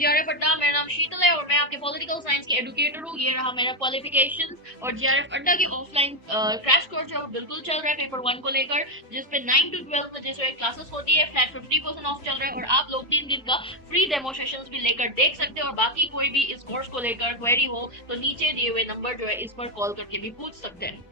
GRF अड्डा। मेरा नाम शीतल है और मैं आपके पॉलिटिकल साइंस के एडुकेटर हूँ। ये रहा मेरा क्वालिफिकेशन। और जीआरएफ अड्डा के ऑफलाइन क्रैश कोर्स है वो बिल्कुल चल रहा है पेपर 1 को लेकर, जिसपे 9 to 12 बजे जो है क्लासेस होती है। फ्लैट 50% ऑफ चल रहा है और आप लोग 3 दिन का फ्री डेमो सेशंस भी लेकर देख सकते हो। और बाकी कोई भी इस कोर्स को लेकर क्वेरी हो तो नीचे दिए हुए नंबर जो है इस पर कॉल करके भी पूछ सकते हैं।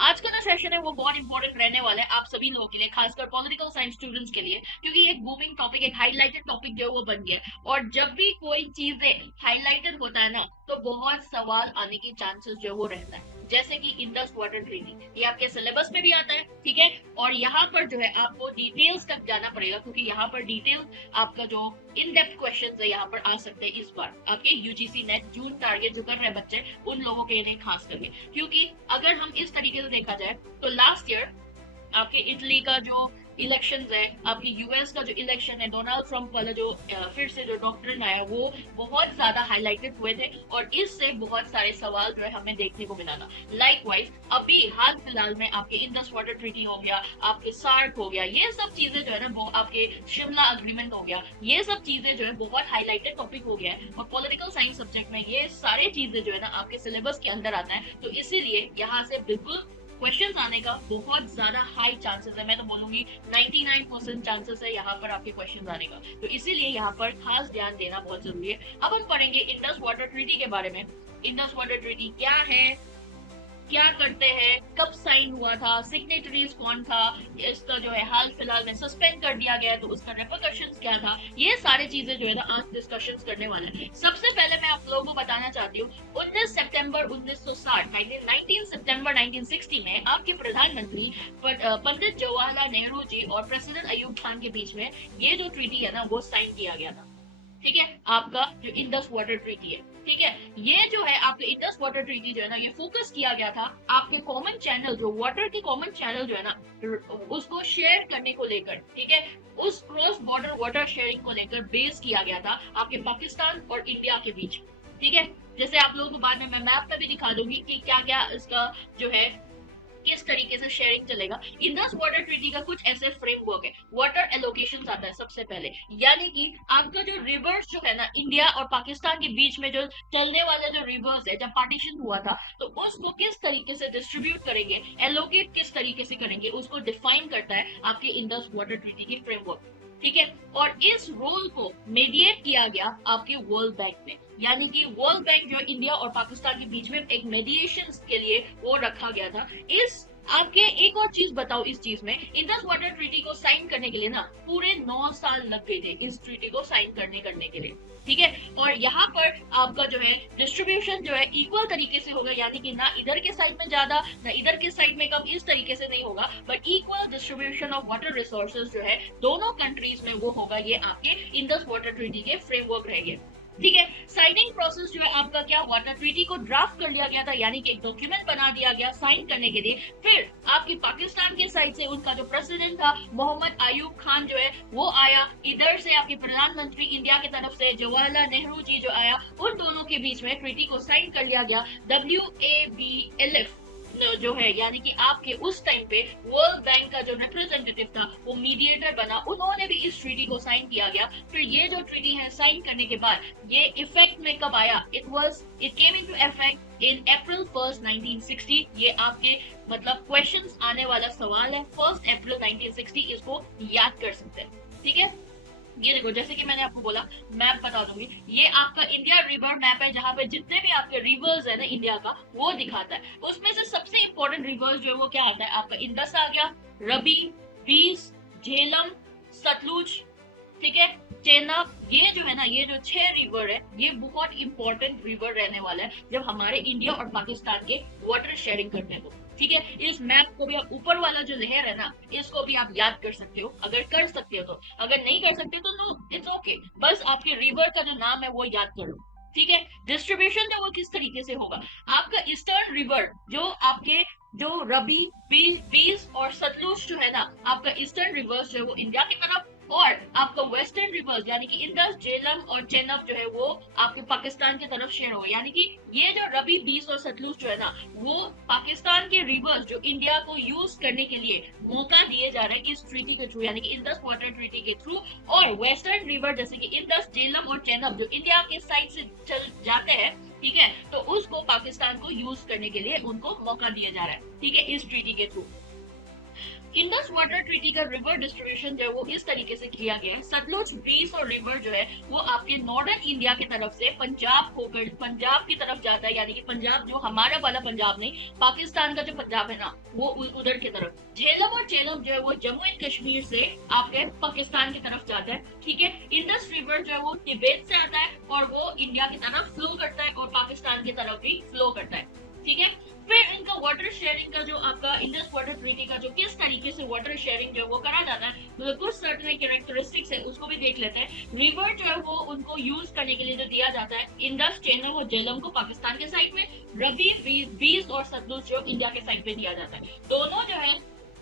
आज का जो सेशन है वो बहुत इंपॉर्टेंट रहने वाला है आप सभी लोगों के लिए, खासकर पॉलिटिकल साइंस स्टूडेंट्स के लिए, क्योंकि एक बूमिंग टॉपिक, एक हाईलाइटेड टॉपिक जो है वो बन गया है। और जब भी कोई चीजें हाईलाइटेड होता है ना तो बहुत सवाल आने के चांसेस जो वो रहता है, जैसे कि इंडस वाटर ट्रीटी, ये आपके सिलेबस में भी आता है, ठीक है। और यहाँ पर जो है आपको डिटेल्स तक जाना पड़ेगा, क्योंकि यहाँ पर डिटेल आपका जो इन डेप्थ क्वेश्चन है यहाँ पर आ सकते हैं इस बार आपके यूजीसी नेट जून टारगेट जो कर रहे हैं बच्चे उन लोगों के लिए खास करके। क्योंकि अगर हम इस तरीके से देखा जाए तो लास्ट ईयर आपके इटली का जो इलेक्शंस है, आपके यूएस का जो इलेक्शन है, डोनाल्ड ट्रंप वाला जो फिर से जो डॉक्ट्रिन आया वो बहुत ज्यादा हाईलाइटेड हुए थे और इससे बहुत सारे सवाल जो है हमें देखने को मिला था। लाइकवाइज अभी हाल फिलहाल में आपके इंडस वाटर ट्रीटी हो गया, आपके सार्क हो गया, ये सब चीजें जो है ना वो आपके शिमला अग्रीमेंट हो गया, ये सब चीजें जो है बहुत हाईलाइटेड टॉपिक हो गया है। और पॉलिटिकल साइंस सब्जेक्ट में ये सारी चीजें जो है ना आपके सिलेबस के अंदर आता है, तो इसीलिए यहाँ से बिल्कुल क्वेश्चंस आने का बहुत ज्यादा हाई चांसेस है। मैं तो बोलूंगी 99% चांसेस है यहाँ पर आपके क्वेश्चंस आने का, तो इसीलिए यहाँ पर खास ध्यान देना बहुत जरूरी है। अब हम पढ़ेंगे इंडस वाटर ट्रीटी के बारे में। इंडस वाटर ट्रीटी क्या है, क्या करते हैं, कब साइन हुआ था, सिग्नेटरीज कौन था, इसका जो है हाल फिलहाल में सस्पेंड कर दिया गया तो उसका रेपरकशंस क्या था, ये सारी चीजें जो है ना आज डिस्कशंस करने वाले हैं। सबसे पहले मैं आप लोगों को बताना चाहती हूँ 19 सितंबर 1960 19 सितंबर 1960 में आपके प्रधानमंत्री पंडित जवाहरलाल नेहरू जी और प्रेसिडेंट अयूब खान के बीच में ये जो ट्रीटी है ना वो साइन किया गया था, ठीक है। आपका जो इंडस वाटर ट्रीटी है, ठीक है, ये जो है आपके इंडस वाटर ट्रीटी जो है ना ये फोकस किया गया था आपके कॉमन चैनल, जो वाटर के कॉमन चैनल जो है ना उसको शेयर करने को लेकर, ठीक है, उस क्रॉस बॉर्डर वाटर शेयरिंग को लेकर बेस किया गया था आपके पाकिस्तान और इंडिया के बीच, ठीक है। जैसे आप लोगों को बाद में मैं मैप में भी दिखा दूंगी कि क्या क्या इसका जो है किस तरीके से शेयरिंग चलेगा। इंडस वाटर ट्रीटी का कुछ ऐसे फ्रेमवर्क है। वाटर एलोकेशन आता है सबसे पहले, यानी कि आपका जो रिवर्स जो है ना इंडिया और पाकिस्तान के बीच में जो चलने वाले जो रिवर्स है, जब पार्टीशन हुआ था तो उसको किस तरीके से डिस्ट्रीब्यूट करेंगे, एलोकेट किस तरीके से करेंगे, उसको डिफाइन करता है आपके इंडस वाटर ट्रीटी की फ्रेमवर्क, ठीक है। और इस रोल को मीडिएट किया गया आपके वर्ल्ड बैंक में, यानी कि वर्ल्ड बैंक जो इंडिया और पाकिस्तान के बीच में एक मेडिएशन के लिए वो रखा गया था। इस आपके एक और चीज बताओ, इस चीज में इंडस वाटर ट्रीटी को साइन करने के लिए ना पूरे 9 साल लग गए थे इस ट्रीटी को साइन करने के लिए, ठीक है। और यहाँ पर आपका जो है डिस्ट्रीब्यूशन जो है इक्वल तरीके से होगा, यानी कि ना इधर के साइड में ज्यादा ना इधर के साइड में कम, इस तरीके से नहीं होगा, but equal distribution of water resources जो है दोनों कंट्रीज में वो होगा। ये आपके इंडस वाटर ट्रीटी के फ्रेमवर्क रहेंगे, ठीक है। साइनिंग प्रोसेस जो है आपका क्या हुआ था, ट्रीटी को ड्राफ्ट कर लिया गया था, यानी कि एक डॉक्यूमेंट बना दिया गया साइन करने के लिए। फिर आपकी पाकिस्तान के साइड से उनका जो प्रेसिडेंट था मोहम्मद अयूब खान जो है वो आया, इधर से आपके प्रधानमंत्री इंडिया की तरफ से जवाहरलाल नेहरू जी जो आया, उन दोनों के बीच में ट्रीटी को साइन कर लिया गया। WABLF जो है, यानी कि आपके उस टाइम पे वर्ल्ड बैंक का जो रिप्रेजेंटेटिव था वो मीडिएटर बना, उन्होंने भी इस ट्रीटी को साइन किया गया। फिर ये जो ट्रीटी है साइन करने के बाद ये इफेक्ट में कब आया, it came into effect in April 1 1960। ये आपके मतलब क्वेश्चंस आने वाला सवाल है, 1 अप्रैल 1960 इसको याद कर सकते हैं, ठीक है। ये देखो जैसे कि मैंने आपको बोला, मैप बता दूंगी, ये आपका इंडिया रिवर मैप है जहाँ पे जितने भी आपके रिवर्स है ना इंडिया का वो दिखाता है। उसमें से सबसे इंपॉर्टेंट रिवर्स जो है वो क्या आता है आपका, इंडस आ गया, रबी, बीस, झेलम, सतलुज, ठीक है, चेनाब। ये जो है ना ये जो 6 रिवर है ये बहुत इंपॉर्टेंट रिवर रहने वाला है जब हमारे इंडिया और पाकिस्तान के वाटर शेयरिंग करने को, ठीक है। इस मैप को भी आप ऊपर वाला जो लहर है ना इसको भी आप याद कर सकते हो, अगर कर सकते हो तो, अगर नहीं कर सकते तो नो इट्स ओके, बस आपके रिवर का जो नाम है वो याद कर लो, ठीक है। डिस्ट्रीब्यूशन जो वो किस तरीके से होगा, आपका ईस्टर्न रिवर जो आपके जो रबी, बीस और सतलुज जो है ना आपका ईस्टर्न रिवर्स जो है वो इंडिया की तरफ, और आपका वेस्टर्न रिवर्स यानी कि इंडस, झेलम और चेनाब जो है वो आपके पाकिस्तान की तरफ शेयर होगा। यानी कि ये जो रवि, बीस और सतलुज जो है ना, वो पाकिस्तान के रिवर्स जो इंडिया को यूज करने के लिए मौका दिए जा रहे हैं इस ट्रीटी के थ्रू, यानी कि इंडस वाटर ट्रीटी के थ्रू। और वेस्टर्न रिवर जैसे कि इंडस, झेलम और चेनाब जो इंडिया के साइड से चल जाते हैं, ठीक है, तो उसको पाकिस्तान को यूज करने के लिए उनको मौका दिया जा रहा है, ठीक है, इस ट्रीटी के थ्रू। इंडस वाटर ट्रीटी का रिवर डिस्ट्रीब्यूशन जो है वो इस तरीके से किया गया है। सतलुज, बीस और रिवर जो है वो आपके नॉर्दर्न इंडिया की तरफ से पंजाब होकर पंजाब की तरफ जाता है, यानी कि पंजाब जो हमारा वाला पंजाब नहीं, पाकिस्तान का जो पंजाब है ना, वो उधर की तरफ। झेलम और चेलम जो है वो जम्मू एंड कश्मीर से आपके पाकिस्तान की तरफ जाता है, ठीक है। इंडस रिवर जो है वो तिब्बत से आता है और वो इंडिया की तरफ फ्लो करता है और पाकिस्तान की तरफ भी फ्लो करता है, ठीक है। फिर इनका वाटर शेयरिंग का जो आपका इंडस वाटर ट्रीटी का जो किस तरीके से वाटर शेयरिंग जो वो करा जाता है, मतलब कुछ सर्टेन कैरेक्टरिस्टिक्स है उसको भी देख लेते हैं। रिवर जो है वो उनको यूज करने के लिए जो दिया जाता है, इंडस, चेनाब और झेलम को पाकिस्तान के साइड में, रवि, बीस और सतलुज जो इंडिया के साइड पे दिया जाता है। दोनों जो है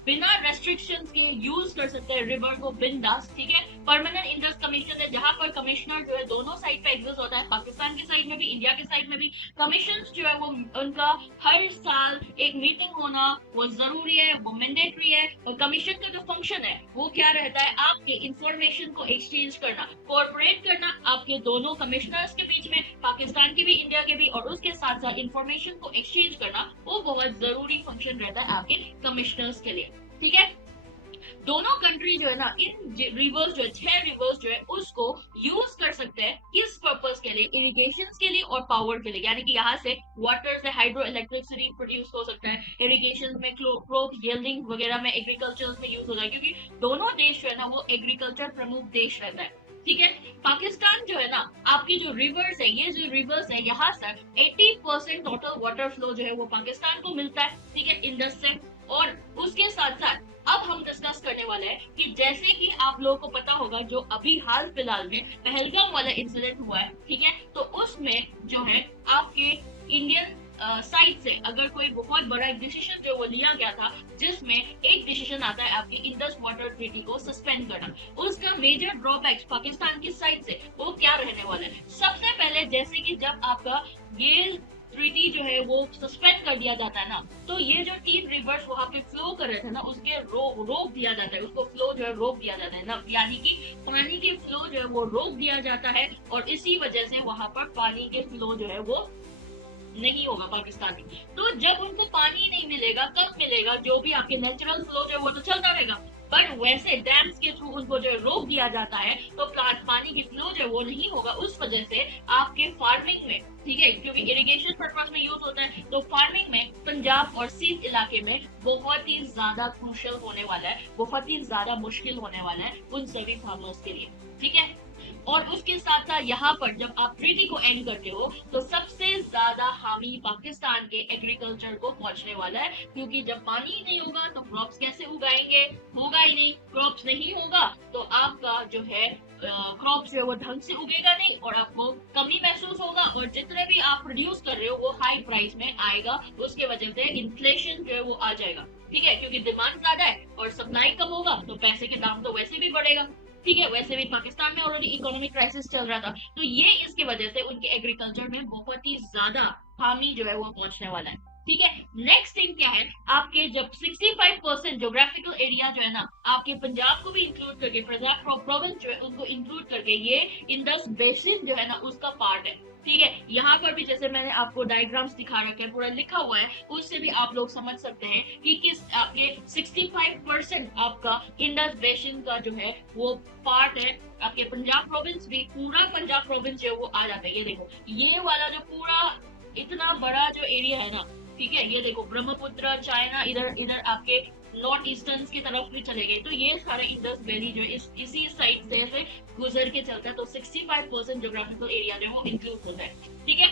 बिना रेस्ट्रिक्शंस के यूज कर सकते हैं रिवर को बिंदास, ठीक है। परमानेंट इंडस कमीशन है जहां पर कमिश्नर जो है दोनों साइड पे एग्जिस्ट होता है, पाकिस्तान के साइड में भी, इंडिया के साइड में भी। कमीशन जो है वो उनका हर साल एक मीटिंग होना वो जरूरी है, वो मैंडेटरी है। और कमीशन का जो फंक्शन है वो क्या रहता है, आपके इंफॉर्मेशन को एक्सचेंज करना, कोऑपरेट करना आपके दोनों कमिश्नर्स के बीच में, पाकिस्तान के भी, इंडिया के भी, और उसके साथ साथ इंफॉर्मेशन को एक्सचेंज करना वो बहुत जरूरी फंक्शन रहता है आपके कमिश्नर्स के लिए, ठीक है। दोनों कंट्री जो है ना इन रिवर्स जो है, 6 रिवर्स जो है उसको यूज कर सकते हैं किस पर्पस के लिए, इरिगेशन के लिए और पावर के लिए। यानी कि यहाँ से वाटर से हाइड्रो इलेक्ट्रिसिटी प्रोड्यूस हो सकता है, इरिगेशन में, क्रॉप यील्डिंग वगैरह में, एग्रीकल्चर में यूज होता है, क्योंकि दोनों देश जो है ना वो एग्रीकल्चर प्रमुख देश रहता है, ठीक है। पाकिस्तान जो है ना, आपकी जो रिवर्स है, ये जो रिवर्स है यहाँ से 80% टोटल वाटर फ्लो जो है वो पाकिस्तान को मिलता है, ठीक है, इंडस से। और उसके साथ साथ अब हम डिस्कस करने वाले हैं कि जैसे कि आप लोगों को पता होगा जो अभी हाल फिलहाल में पहलगाम वाला इंसिडेंट हुआ है, ठीक है, तो उसमें जो है आपके इंडियन साइड से अगर कोई बहुत बड़ा डिसीजन जो वो लिया गया था, जिसमें एक डिसीजन आता है आपकी इंडस वाटर ट्रीटी को सस्पेंड करना, उसका मेजर ड्रॉबैक्स पाकिस्तान की साइड से वो क्या रहने वाला है। सबसे पहले जैसे कि जब आपका ये ट्रीटी जो है वो सस्पेंड कर दिया जाता है ना, तो ये जो 3 रिवर्स वहां पे फ्लो कर रहे थे ना, उसके रोक दिया जाता है, उसको फ्लो जो है रोक दिया जाता है ना, यानी कि पानी की फ्लो जो है वो रोक दिया जाता है। और इसी वजह से वहां पर पानी के फ्लो जो है वो नहीं होगा पाकिस्तान में। तो जब उनको पानी नहीं मिलेगा, कब मिलेगा, जो भी आपके नेचुरल फ्लो जो है वो तो चलता रहेगा, पर वैसे डैम्स के थ्रू उनको जो है रोक दिया जाता है, तो प्लांट पानी की फ्लो जो है वो नहीं होगा। उस वजह से आपके फार्मिंग में, ठीक है, क्योंकि इरिगेशन पर्पस में यूज होता है, तो फार्मिंग में पंजाब और सिंध इलाके में बहुत ही ज्यादा क्रूशल होने वाला है, बहुत ही ज्यादा मुश्किल होने वाला है उन सभी फार्मर्स के लिए, ठीक है। और उसके साथ साथ यहाँ पर जब आप ट्रीटी को एंड करते हो तो सबसे ज्यादा हामी पाकिस्तान के एग्रीकल्चर को पहुंचने वाला है, क्योंकि जब पानी ही नहीं होगा तो क्रॉप्स कैसे उगाएंगे, होगा ही नहीं, क्रॉप्स नहीं होगा तो आपका जो है क्रॉप जो है वो ढंग से उगेगा नहीं और आपको कमी महसूस होगा, और जितने भी आप प्रोड्यूस कर रहे हो वो हाई प्राइस में आएगा, उसके वजह से इन्फ्लेशन जो है वो आ जाएगा, ठीक है, क्योंकि डिमांड ज्यादा है और सप्लाई कम होगा तो पैसे के दाम तो वैसे भी बढ़ेगा, ठीक है। वैसे भी पाकिस्तान में ऑलरेडी इकोनॉमिक क्राइसिस चल रहा था, तो ये इसकी वजह से उनके एग्रीकल्चर में बहुत ही ज्यादा खामी जो है वो पहुंचने वाला है, ठीक है। नेक्स्ट थिंग क्या है, आपके जब 65% जोग्राफिकल एरिया जो है ना, आपके पंजाब को भी इंक्लूड करके, पंजाब प्रोविंस जो है उनको इंक्लूड करके ये इंडस बेसिन जो है ना उसका पार्ट है, ठीक है। यहाँ पर भी जैसे मैंने आपको डायग्राम्स दिखा रखे हैं, पूरा लिखा हुआ है, उससे भी आप लोग समझ सकते हैं कि किस आपके 65% आपका इंडस बेसिन का जो है वो पार्ट है। आपके पंजाब प्रोविंस भी, पूरा पंजाब प्रोविंस जो है वो आ जाता है। ये देखो, ये वाला जो पूरा इतना बड़ा जो एरिया है ना, ठीक है, ये देखो ब्रह्मपुत्र, चाइना, इधर इधर आपके नॉर्थ ईस्टर्न की तरफ भी चले गए, तो ये सारे इंडस वैली जो है इसी साइड से गुजर के चलता है, तो 65% जोग्राफिकल एरिया जो है वो इंक्लूड होता है, ठीक है।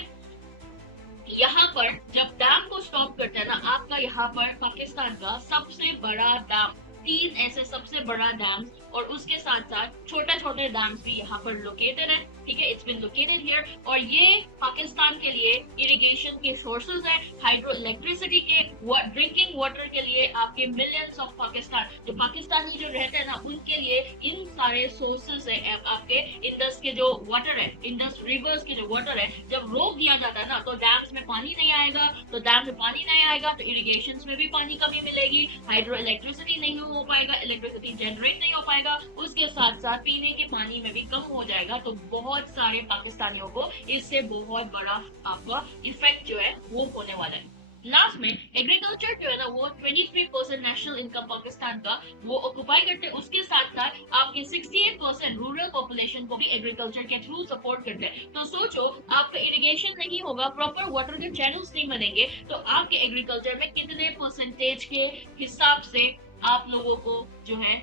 यहाँ पर जब डैम को स्टॉप करते हैं ना, आपका यहाँ पर पाकिस्तान का सबसे बड़ा डैम, 3 ऐसे सबसे बड़ा डैम और उसके साथ साथ छोटे छोटे डैम्स भी यहाँ पर लोकेटेड है, ठीक है, इट्स बीन लोकेटेड हियर। और ये पाकिस्तान के लिए इरिगेशन के सोर्सेज है, हाइड्रो इलेक्ट्रिसिटी के, ड्रिंकिंग वाटर के लिए आपके मिलियंस ऑफ पाकिस्तान जो पाकिस्तानी जो रहते हैं ना उनके लिए इन सारे सोर्सेज है आपके इंडस के जो वाटर है, इंडस रिवर्स के जो वाटर है, जब रोक दिया जाता है ना तो डैम्स में पानी नहीं आएगा, तो डैम में पानी नहीं आएगा तो इरिगेशन में भी पानी कमी मिलेगी, हाइड्रो इलेक्ट्रिसिटी नहीं हो पाएगा, इलेक्ट्रिसिटी जनरेट नहीं हो पाएगा, उसके साथ साथ पीने के पानी में भी कम हो जाएगा। तो बहुत सारे पाकिस्तानियों को इससे बहुत बड़ा आपका इफेक्ट जो है वो होने वाला है। लास्ट में एग्रीकल्चर जो है ना वो 23% नेशनल इनकम पाकिस्तान का वो ऑक्युपाई करते हैं, उसके साथ साथ आपके 68% रूरल पॉपुलेशन को भी एग्रीकल्चर के थ्रू सपोर्ट करते हैं। तो सोचो आपका इरिगेशन नहीं होगा, प्रॉपर वाटर के चैनल्स नहीं बनेंगे, तो आपके एग्रीकल्चर में कितने परसेंटेज के हिसाब से आप लोगों को जो है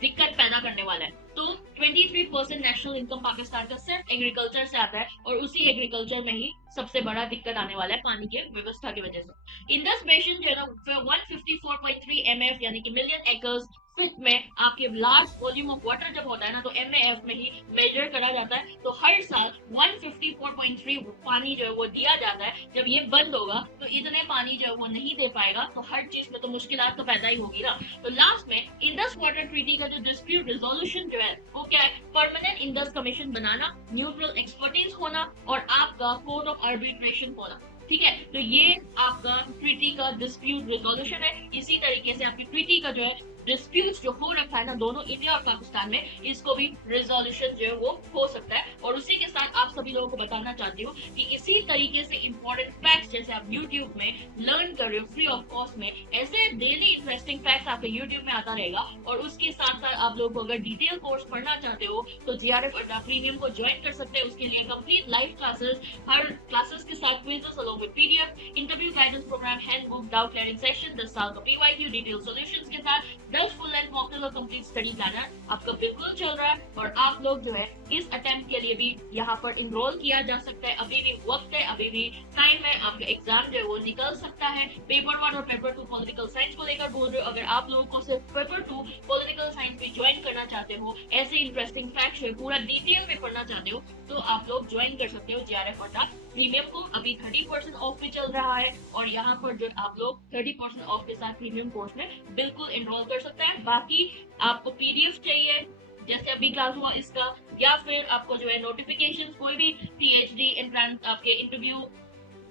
दिक्कत पैदा करने वाला है। तो 23% नेशनल इनकम पाकिस्तान का सिर्फ एग्रीकल्चर से आता है, और उसी एग्रीकल्चर में ही सबसे बड़ा दिक्कत आने वाला है पानी के व्यवस्था की वजह से। इंडस बेसिन जो है ना 154.3 mf यानी कि मिलियन एकर्स फिट में आपके लार्ज वॉल्यूम ऑफ वाटर जब होता है ना तो MAF में ही मेजर करा जाता है। तो हर साल 154.3 पानी जो है वो दिया जाता है। जब ये बंद होगा तो इतने पानी जो है वो नहीं दे पाएगा, तो हर चीज में तो मुश्किलात तो पैदा ही होगी ना। तो लास्ट में इंडस वाटर ट्रीटी का जो डिस्प्यूट रिजोल्यूशन जो है वो क्या है, परमानेंट इंडस कमीशन बनाना, न्यूट्रल एक्सपर्टीज होना और आपका कोर्ट ऑफ आर्बिट्रेशन होना, ठीक है। तो ये आपका ट्रीटी का डिस्प्यूट रिजोल्यूशन है। इसी तरीके से आपकी ट्रीटी का जो है डिस्प्यूट जो हो रखा है ना दोनों इंडिया और पाकिस्तान में, इसको भी रिजोल्यूशन जो है वो हो सकता है। और उसी के साथ आप सभी लोगों को बताना चाहती हूँ कि इसी तरीके से इंपॉर्टेंट फैक्ट्स जैसे आप यूट्यूब में लर्न कर रहे हो फ्री ऑफ कॉस्ट में, ऐसे डेली इंटरेस्टिंग फैक्ट्स आपके यूट्यूब में आता रहेगा। और उसके साथ साथ आप लोग अगर डिटेल कोर्स पढ़ना चाहते हो तो GRF अड्डा प्रीमियम को ज्वाइन कर सकते हैं। उसके लिए कंप्लीट लाइव क्लासेस, हर क्लासेस के साथ quizzes along with PDF, interview guidance program, handbook, doubt clearing session, 10 साल का PYQ, डिटेल सॉल्यूशंस के साथ फुल एंड मॉक टेस्ट और कंप्लीट स्टडी प्लानर आपका बिल्कुल चल रहा है। और आप लोग जो है इस अटेम्प्ट के लिए भी यहाँ पर इनरोल किया जा सकता है। अभी भी वक्त है, अभी भी टाइम है, आपका एग्जाम जो है वो निकल सकता है। पेपर 1 और पेपर 2 पॉलिटिकल साइंस को लेकर बोल रहे हो, अगर आप लोगों को सिर्फ पेपर 2 पॉलिटिकल साइंस में ज्वाइन करना चाहते हो, ऐसे इंटरेस्टिंग फैक्ट्स है पूरा डिटेल में पढ़ना चाहते हो, तो आप लोग ज्वाइन कर सकते हो GRF अड्डा प्रीमियम को। अभी 30% ऑफ भी चल रहा है और यहाँ पर जो आप लोग 30% ऑफ के साथ प्रीमियम कोर्स में बिल्कुल एनरोल कर सकते हैं। बाकी आपको PDF चाहिए जैसे अभी क्लास हुआ इसका, या फिर आपको जो है नोटिफिकेशन कोई भी PhD एंट्रेंस आपके इंटरव्यू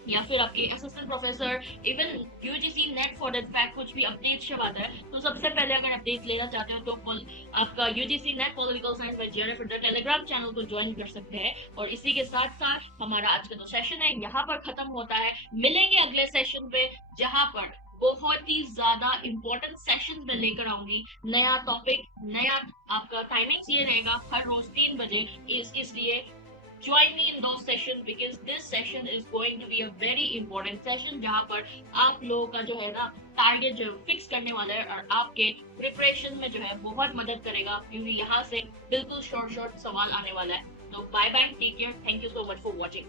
या फिर आपके assistant professor, even UGC net for that fact कुछ भी अपडेट जब आता है तो सबसे पहले अगर अपडेट लेना चाहते हो तो आपका UGC net political science by GRF अड्डा टेलीग्राम चैनल को ज्वाइन कर सकते हैं। और इसी के साथ साथ हमारा आज का जो सेशन है यहाँ पर खत्म होता है। मिलेंगे अगले सेशन पे जहाँ पर बहुत ही ज्यादा इंपॉर्टेंट सेशन में लेकर आऊंगी, नया टॉपिक, नया आपका टाइमिंग ये रहेगा हर रोज 3 बजे। इसलिए join me in those sessions because this session is going to be a very important session जहाँ पर आप लोगों का जो है ना टारगेट जो फिक्स करने वाला है और आपके प्रिपरेशन में जो है बहुत मदद करेगा, क्योंकि यहाँ से बिल्कुल शॉर्ट सवाल आने वाला है। तो bye bye, take care, thank you so much for watching.